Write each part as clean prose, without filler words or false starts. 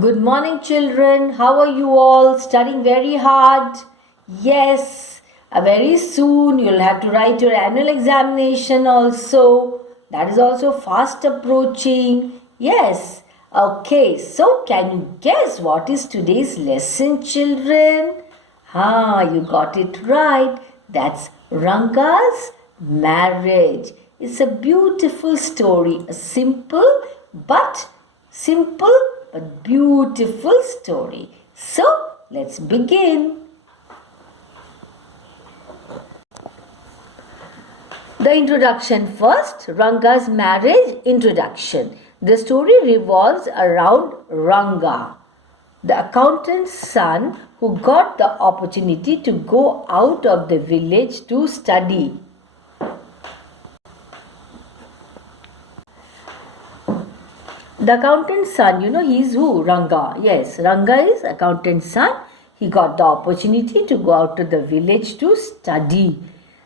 Good morning, children. How are you all? Studying very hard? Yes. Very soon you'll have to write your annual examination also. That is also fast approaching. Yes. Okay. So, can you guess what is today's lesson, children? You got it right. That's Ranga's marriage. It's a beautiful story. A simple but beautiful story. So, let's begin. The introduction first. Ranga's marriage introduction. The story revolves around Ranga, the accountant's son who got the opportunity to go out of the village to study. The accountant's son, he's who? Ranga. Yes, Ranga is accountant's son. He got the opportunity to go out to the village to study.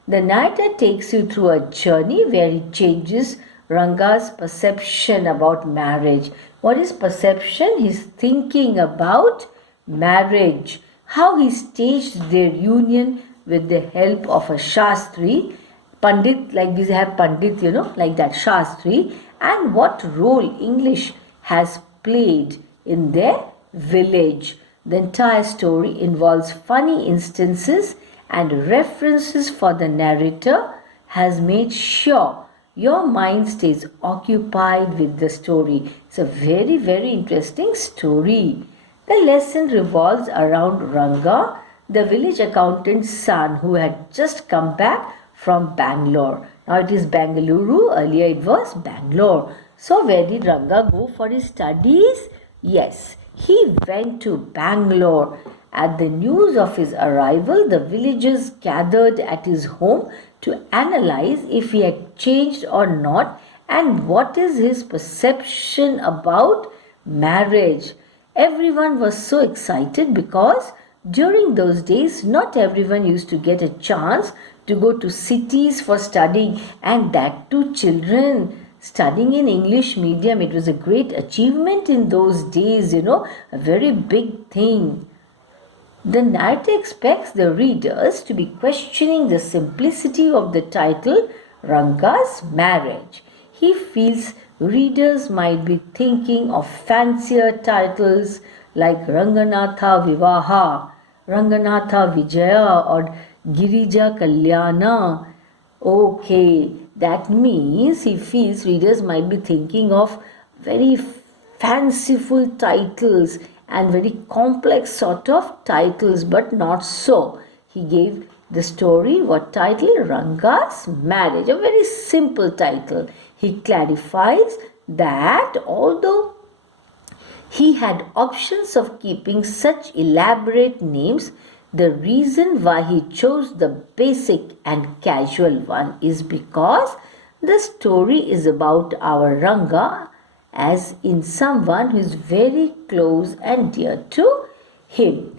The narrator takes you through a journey where he changes Ranga's perception about marriage. What is perception? His thinking about marriage. How he staged their union with the help of a Shastri, Pandit, like we have Pandit, like that Shastri, and what role English has played in their village. The entire story involves funny instances and references for the narrator has made sure your mind stays occupied with the story. It's a very, very interesting story. The lesson revolves around Ranga, the village accountant's son who had just come back from Bangalore. Now it is Bangalore, earlier it was Bangalore. So where did Ranga go for his studies? Yes, he went to Bangalore. At the news of his arrival, the villagers gathered at his home to analyze if he had changed or not and what is his perception about marriage. Everyone was so excited because during those days not everyone used to get a chance to go to cities for studying, and that too children studying in English medium. It was a great achievement in those days, a very big thing. The narrator expects the readers to be questioning the simplicity of the title Ranga's marriage. He feels readers might be thinking of fancier titles like Ranganatha Vivaha, Ranganatha Vijaya, or Girija Kalyana. Okay, that means he feels readers might be thinking of very fanciful titles and very complex sort of titles, but not so. He gave the story what title? Ranga's marriage, a very simple title. He clarifies that although he had options of keeping such elaborate names, the reason why he chose the basic and casual one is because the story is about our Ranga as in someone who is very close and dear to him.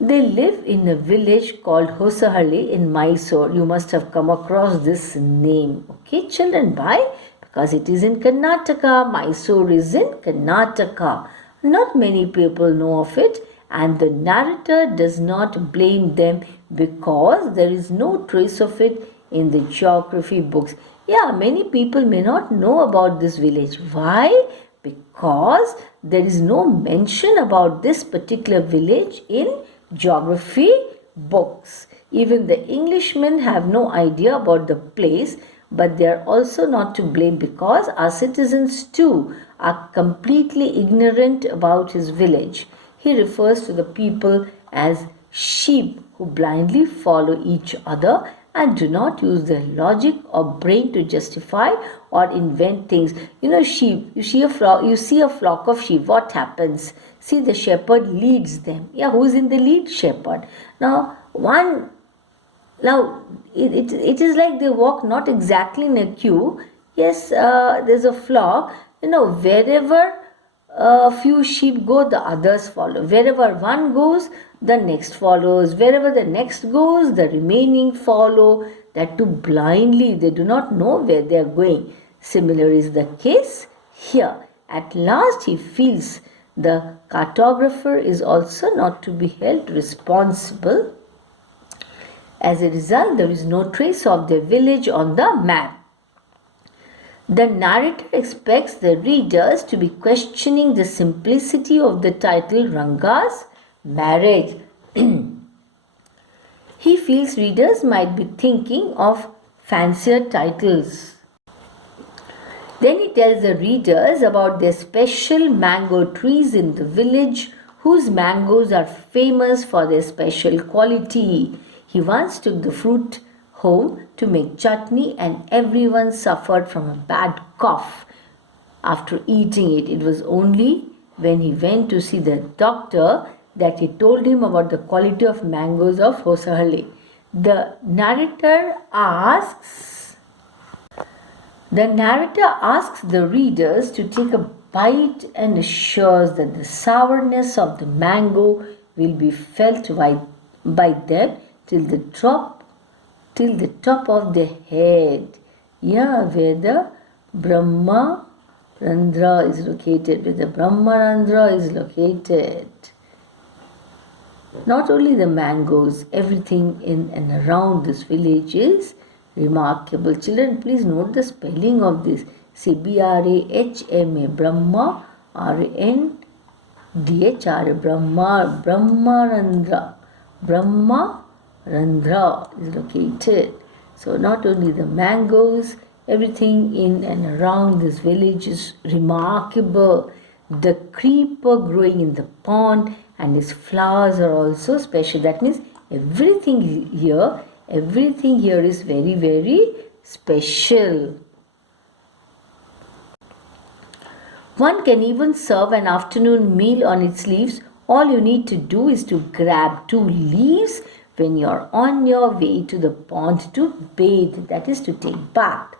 They live in a village called Hosahalli in Mysore. You must have come across this name. Okay, children, why? Because it is in Karnataka. Mysore is in Karnataka. Not many people know of it, and the narrator does not blame them because there is no trace of it in the geography books. Yeah, many people may not know about this village. Why? Because there is no mention about this particular village in geography books. Even the Englishmen have no idea about the place, but they are also not to blame because our citizens too are completely ignorant about his village. He refers to the people as sheep who blindly follow each other and do not use their logic or brain to justify or invent things. Sheep, you see a flock of sheep, what happens? See, the shepherd leads them. Yeah, who is in the lead? Shepherd. Now it is like they walk not exactly in a queue. Yes, there's a flock. Wherever a few sheep go, the others follow. Wherever one goes, the next follows. Wherever the next goes, the remaining follow. That too blindly, they do not know where they are going. Similar is the case here. At last, he feels The cartographer is also not to be held responsible. As a result, there is no trace of their village on the map. The narrator expects the readers to be questioning the simplicity of the title Ranga's marriage. He feels readers might be thinking of fancier titles. Then he tells the readers about their special mango trees in the village, whose mangoes are famous for their special quality. He once took the fruit home to make chutney, and everyone suffered from a bad cough after eating it. It was only when he went to see the doctor that he told him about the quality of mangoes of Hosahale. The narrator asks the readers to take a bite and assures that the sourness of the mango will be felt by them till the top of their head. Yeah, where the Brahma Randhra is located. Where the Brahma Randhra is located. Not only the mangoes, everything in and around this village is remarkable. Children, please note the spelling of this. See, Brahma, Brahma, Randhra, Brahmarandhra. Brahma Randhra is located. So not only the mangoes, everything in and around this village is remarkable. The creeper growing in the pond and its flowers are also special. That means everything here is very, very special. One can even serve an afternoon meal on its leaves. All you need to do is to grab 2 leaves when you're on your way to the pond to bathe, that is to take bath.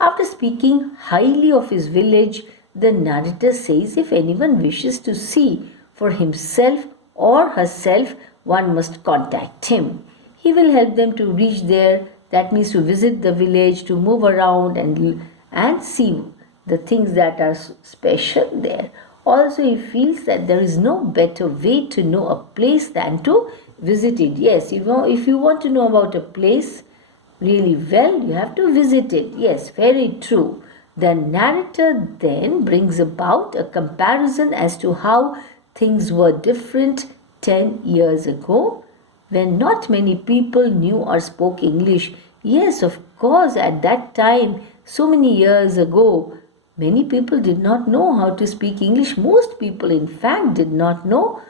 After speaking highly of his village, the narrator says if anyone wishes to see for himself or herself, one must contact him. He will help them to reach there, that means to visit the village, to move around and see the things that are special there. Also, he feels that there is no better way to know a place than to visit it. Yes, if you want to know about a place really well, you have to visit it. Yes, very true. The narrator then brings about a comparison as to how things were different 10 years ago when not many people knew or spoke English. Yes, of course, at that time, so many years ago, many people did not know how to speak English. Most people, in fact, did not know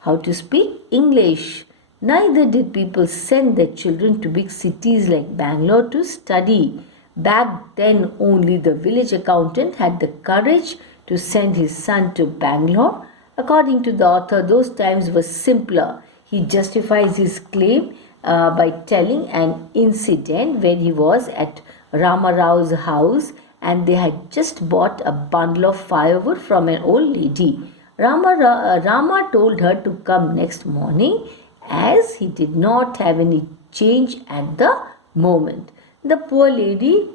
how to speak English. Neither did people send their children to big cities like Bangalore to study. Back then, only the village accountant had the courage to send his son to Bangalore. According to the author, those times were simpler. He justifies his claim by telling an incident when he was at Rama Rao's house and they had just bought a bundle of firewood from an old lady. Rama told her to come next morning as he did not have any change at the moment. The poor lady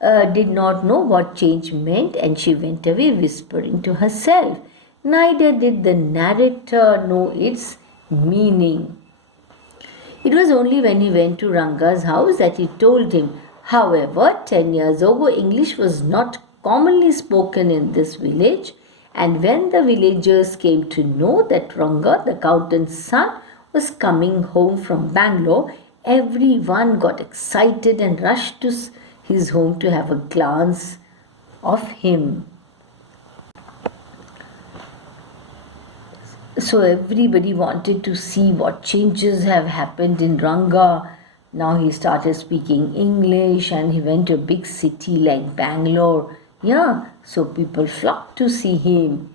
did not know what change meant and she went away whispering to herself. Neither did the narrator know its meaning. It was only when he went to Ranga's house that he told him. However, 10 years ago, English was not commonly spoken in this village, and when the villagers came to know that Ranga, the accountant's son, was coming home from Bangalore, everyone got excited and rushed to his home to have a glance of him. So everybody wanted to see what changes have happened in Ranga. Now he started speaking English and he went to a big city like Bangalore. Yeah, so people flocked to see him.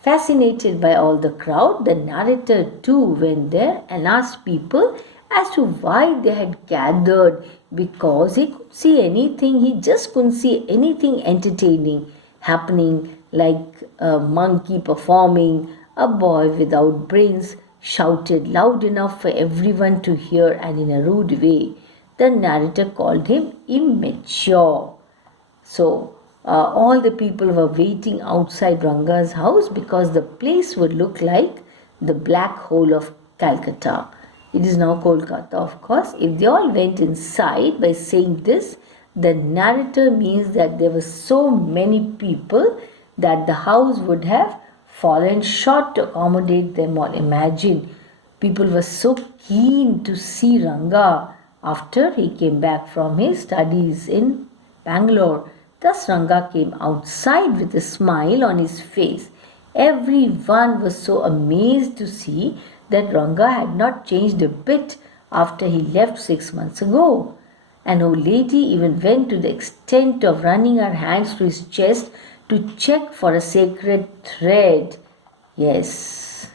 Fascinated by all the crowd, the narrator too went there and asked people as to why they had gathered, because he could see anything, he just couldn't see anything entertaining happening, like a monkey performing. A boy without brains shouted loud enough for everyone to hear and in a rude way. The narrator called him immature. So all the people were waiting outside Ranga's house because the place would look like the black hole of Calcutta. It is now Kolkata, of course. If they all went inside by saying this, the narrator means that there were so many people that the house would have fallen short to accommodate them all. Imagine, people were so keen to see Ranga after he came back from his studies in Bangalore. Thus Ranga came outside with a smile on his face. Everyone was so amazed to see that Ranga had not changed a bit after he left 6 months ago. An old lady even went to the extent of running her hands to his chest to check for a sacred thread. Yes.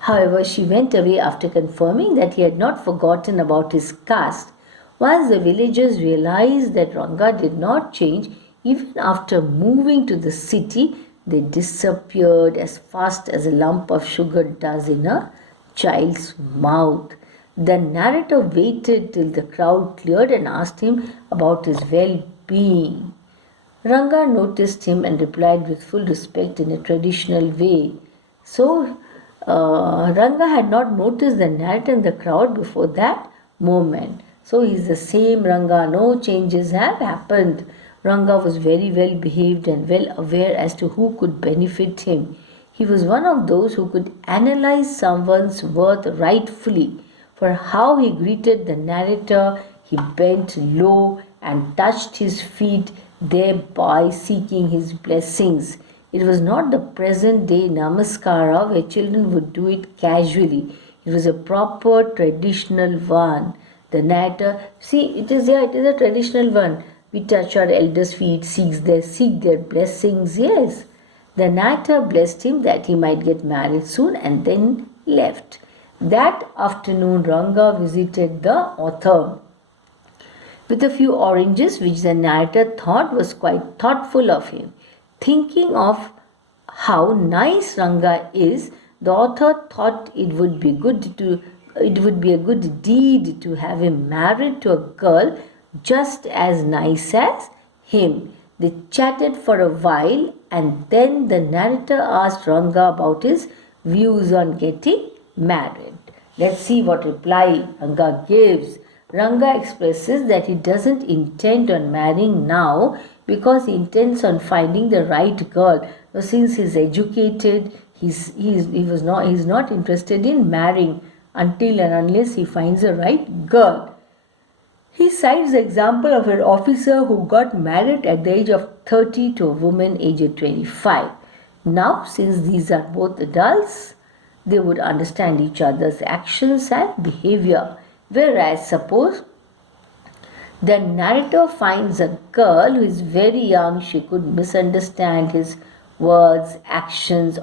However, she went away after confirming that he had not forgotten about his caste. Once the villagers realized that Ranga did not change, even after moving to the city, they disappeared as fast as a lump of sugar does in a child's mouth. The narrator waited till the crowd cleared and asked him about his well-being. Ranga noticed him and replied with full respect in a traditional way. So, Ranga had not noticed the narrator in the crowd before that moment. So, he's the same Ranga, no changes have happened. Ranga was very well behaved and well aware as to who could benefit him. He was one of those who could analyze someone's worth rightfully. For how he greeted the narrator, he bent low and touched his feet, thereby seeking his blessings. It was not the present day namaskara where children would do it casually. It was a proper traditional one. The narrator, see, it is a traditional one. We touch our elders' feet, seek their blessings. Yes. The narrator blessed him that he might get married soon and then left. That afternoon, Ranga visited the author with a few oranges, which the narrator thought was quite thoughtful of him. Thinking of how nice Ranga is, the author thought it would be a good deed to have him married to a girl just as nice as him. They chatted for a while and then the narrator asked Ranga about his views on getting married. Let's see what reply Ranga gives. Ranga expresses that he doesn't intend on marrying now because he intends on finding the right girl. Now, since he's educated, he's not interested in marrying until and unless he finds the right girl. He cites the example of an officer who got married at the age of 30 to a woman aged 25. Now, since these are both adults, they would understand each other's actions and behavior. Whereas, suppose the narrator finds a girl who is very young, she could misunderstand his words, actions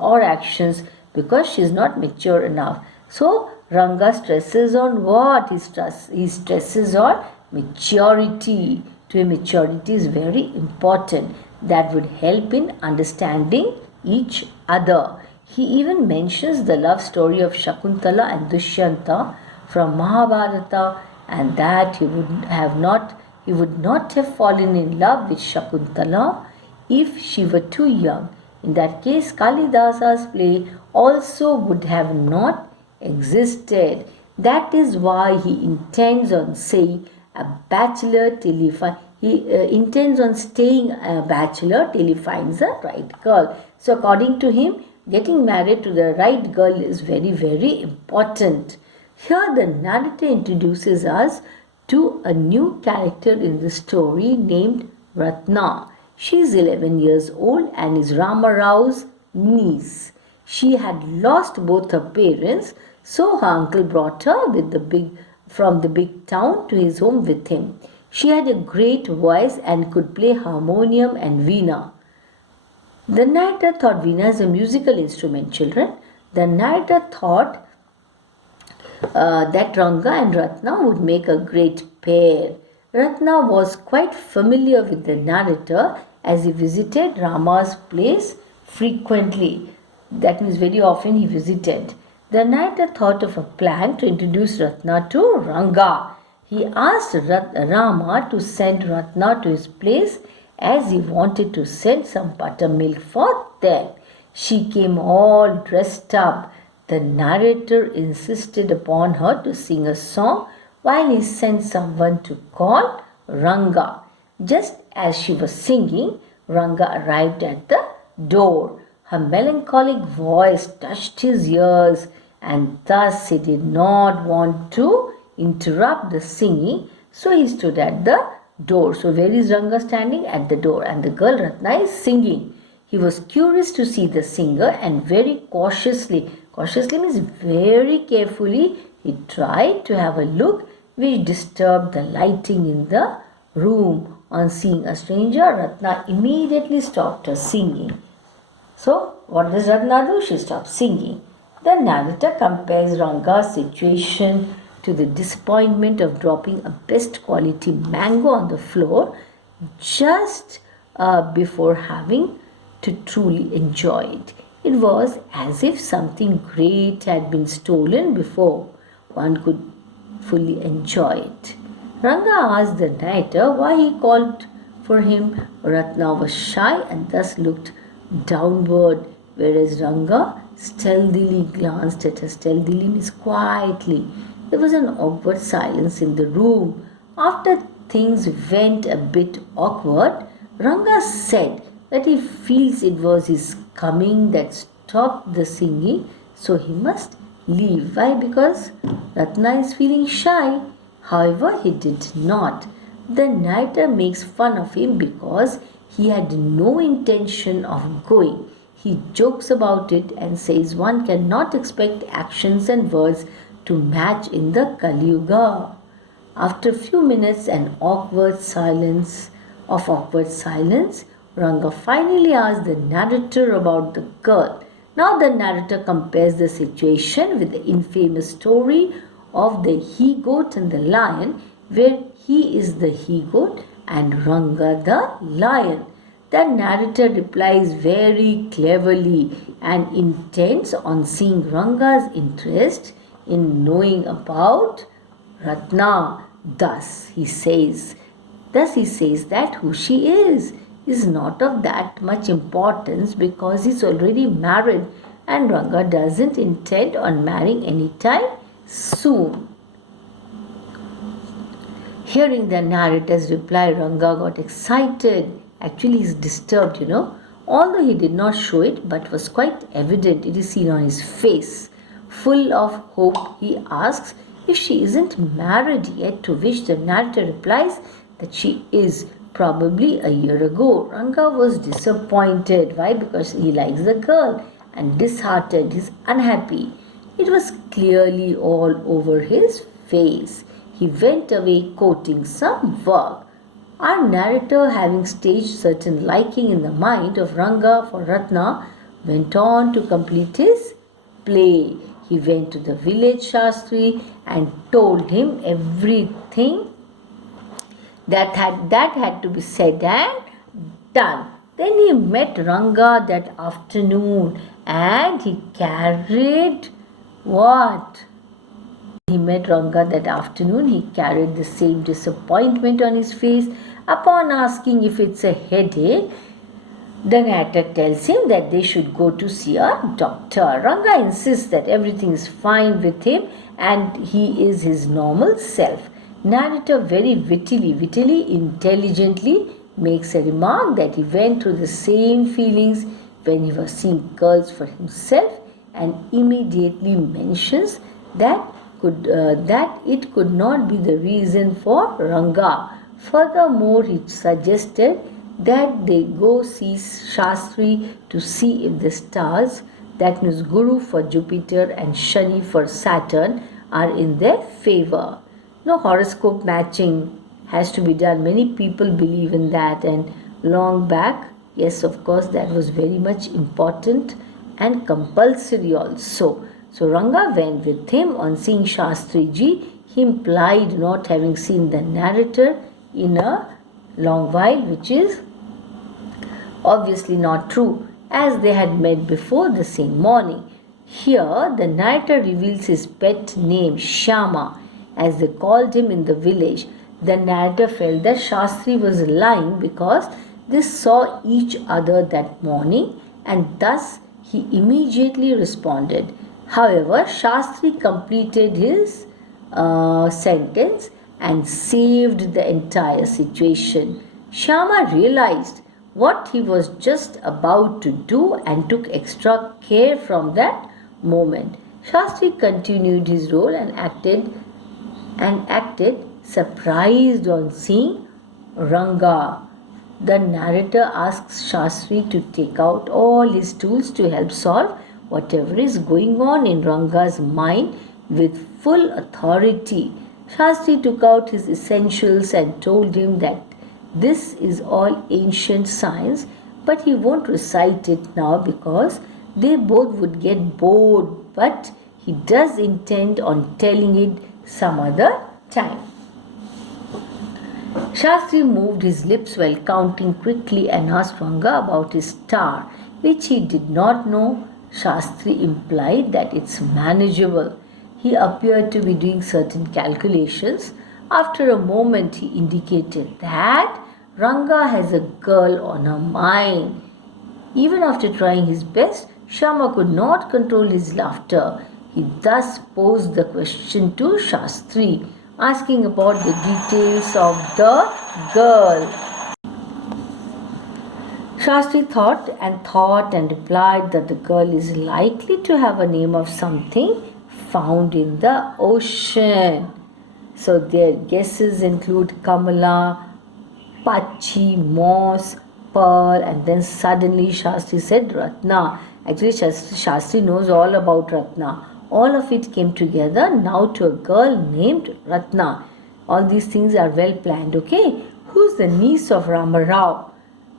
because she is not mature enough. So, Ranga stresses on what? He stresses on maturity. To him, maturity is very important. That would help in understanding each other. He even mentions the love story of Shakuntala and Dushyanta from Mahabharata, and that he would not have fallen in love with Shakuntala if she were too young. In that case, Kalidasa's play also would have not existed. That is why he intends on saying a bachelor till he intends on staying a bachelor till he finds the right girl. So according to him, getting married to the right girl is very, very important. Here the narrator introduces us to a new character in the story named Ratna. She is 11 years old and is Rama Rao's niece. She had lost both her parents, so her uncle brought her from the big town to his home with him. She had a great voice and could play harmonium and veena. The narrator thought veena is a musical instrument, children. The narrator thought that Ranga and Ratna would make a great pair. Ratna was quite familiar with the narrator as he visited Rama's place frequently. That means very often he visited. The narrator thought of a plan to introduce Ratna to Ranga. He asked Rama to send Ratna to his place as he wanted to send some buttermilk for them. She came all dressed up. The narrator insisted upon her to sing a song while he sent someone to call Ranga. Just as she was singing, Ranga arrived at the door. Her melancholic voice touched his ears, and thus he did not want to interrupt the singing, so he stood at the door. So where is Ranga standing? At the door, and the girl Ratna is singing. He was curious to see the singer and very cautiously means very carefully, he tried to have a look which disturbed the lighting in the room. On seeing a stranger, Ratna immediately stopped her singing. So, what does Ratna do? She stops singing. The narrator compares Ranga's situation to the disappointment of dropping a best quality mango on the floor just before having to truly enjoy it. It was as if something great had been stolen before one could fully enjoy it. Ranga asked the narrator why he called for him. Ratna was shy and thus looked downward, whereas Ranga stealthily glanced at her. Stealthily means quietly. There was an awkward silence in the room. After things went a bit awkward, Ranga said that he feels it was his coming that stopped the singing, so he must leave. Why? Because Ratna is feeling shy. However, he did not. The narrator makes fun of him because he had no intention of going. He jokes about it and says one cannot expect actions and words to match in the Kali Yuga. After a few minutes of awkward silence, Ranga finally asked the narrator about the girl. Now the narrator compares the situation with the infamous story of the he-goat and the lion, where he is the he-goat and Ranga the lion. The narrator replies very cleverly and intends on seeing Ranga's interest in knowing about Ratna. Thus he says that who she is not of that much importance because he's already married and Ranga doesn't intend on marrying anytime soon. Hearing the narrator's reply, Ranga got excited. Actually, he's disturbed, Although he did not show it, but was quite evident, it is seen on his face. Full of hope, he asks if she isn't married yet, to which the narrator replies that she is, probably a year ago. Ranga was disappointed. Why? Because he likes the girl, and disheartened, he's unhappy. It was clearly all over his face. He went away quoting some work. Our narrator, having staged certain liking in the mind of Ranga for Ratna, went on to complete his play. He went to the village Shastri and told him everything that had to be said and done. Then he met Ranga that afternoon and he carried what? He met Ranga that afternoon. He carried the same disappointment on his face. Upon asking if it's a headache, the narrator tells him that they should go to see a doctor. Ranga insists that everything is fine with him and he is his normal self. Narrator very wittily, intelligently makes a remark that he went through the same feelings when he was seeing girls for himself and immediately mentions that it could not be the reason for Ranga. Furthermore, he suggested that they go see Shastri to see if the stars, that means Guru for Jupiter and Shani for Saturn, are in their favor. No horoscope matching has to be done. Many people believe in that, and long back, yes, of course, that was very much important and compulsory also. So Ranga went with him. On seeing Shastriji, he implied not having seen the narrator in a long while, which is obviously not true, as they had met before the same morning. Here, the narrator reveals his pet name, Shyama, as they called him in the village. The narrator felt that Shastri was lying because They saw each other that morning, and thus he immediately responded. However, Shastri completed his sentence and saved the entire situation. Shyama realized what he was just about to do and took extra care from that moment. Shastri continued his role and acted surprised on seeing Ranga. The narrator asks Shastri to take out all his tools to help solve whatever is going on in Ranga's mind with full authority. Shastri took out his essentials and told him that this is all ancient science, but he won't recite it now because they both would get bored, but he does intend on telling it some other time. Shastri moved his lips while counting quickly and asked Ranga about his star, which he did not know. Shastri implied that it's manageable. He appeared to be doing certain calculations. After a moment, he indicated that Ranga has a girl on her mind. Even after trying his best, Shyama could not control his laughter. He thus posed the question to Shastri, asking about the details of the girl. Shastri thought and replied that the girl is likely to have a name of something found in the ocean. So their guesses include Kamala, Pachi, Moss, Pearl, and then suddenly Shastri said Ratna. Actually, Shastri knows all about Ratna. All of it came together now to a girl named Ratna. All these things are well planned, okay? Who's the niece of Ramarao?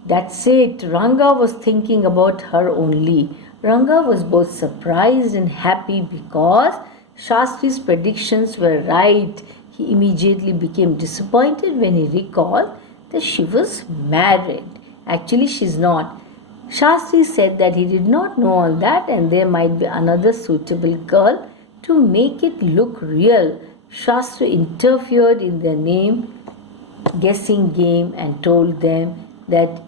That's it. Ranga was thinking about her only. Ranga was both surprised and happy because Shastri's predictions were right. He immediately became disappointed when he recalled that she was married. Actually, she's not. Shastri said that he did not know all that and there might be another suitable girl to make it look real. Shastri interfered in their name guessing game and told them that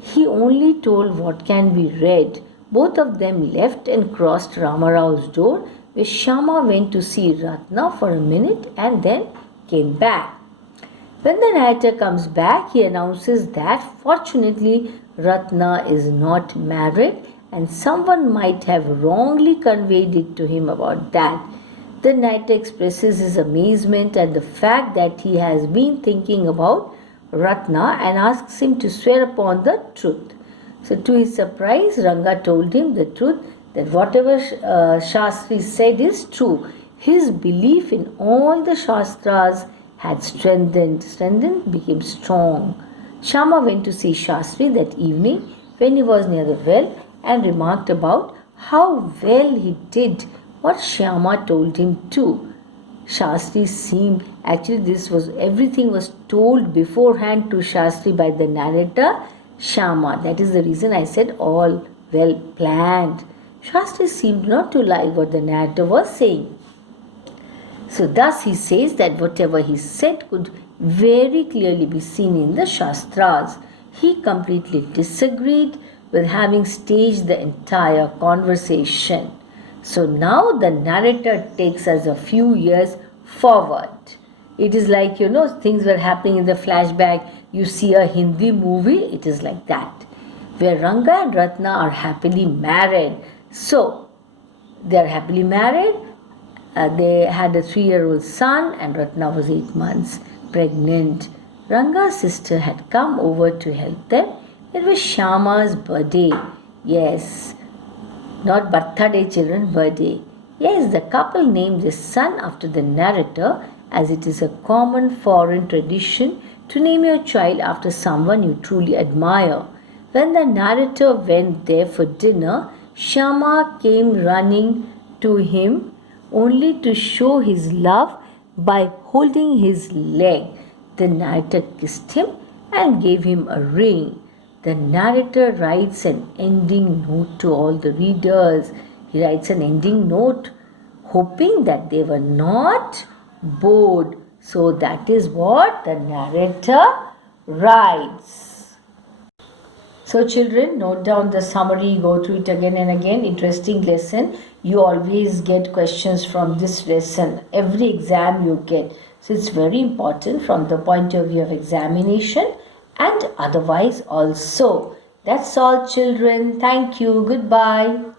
he only told what can be read. Both of them left and crossed Ramarao's door, where Shyama went to see Ratna for a minute and then came back. When the narrator comes back, he announces that fortunately Ratna is not married and someone might have wrongly conveyed it to him about that. The narrator expresses his amazement at the fact that he has been thinking about Ratna and asks him to swear upon the truth. So to his surprise, Ranga told him the truth that whatever Shastri said is true. His belief in all the Shastras had strengthened, became strong. Shyama went to see Shastri that evening when he was near the well and remarked about how well he did what Shyama told him to. Shastri seemed, actually this was, everything was told beforehand to Shastri by the narrator Shyama. That is the reason I said all well planned. Shastri seemed not to like what the narrator was saying. So thus he says that whatever he said could very clearly be seen in the Shastras. He completely disagreed with having staged the entire conversation. So now the narrator takes us a few years forward. It is like, things were happening in the flashback. You see a Hindi movie, it is like that, where Ranga and Ratna are happily married. So they are happily married. They had a 3-year-old son and Ratna was 8 months pregnant. Ranga's sister had come over to help them. It was Shyama's birthday. Yes, not birthday children, birthday. Yes, the couple named their son after the narrator, as it is a common foreign tradition to name your child after someone you truly admire. When the narrator went there for dinner, Shyama came running to him only to show his love by holding his leg. The narrator kissed him and gave him a ring. The narrator writes an ending note to all the readers. He writes an ending note hoping that they were not bored. So that is what the narrator writes. So, children, note down the summary, go through it again and again. Interesting lesson. You always get questions from this lesson. Every exam you get. So, it's very important from the point of view of examination and otherwise also. That's all, children. Thank you. Goodbye.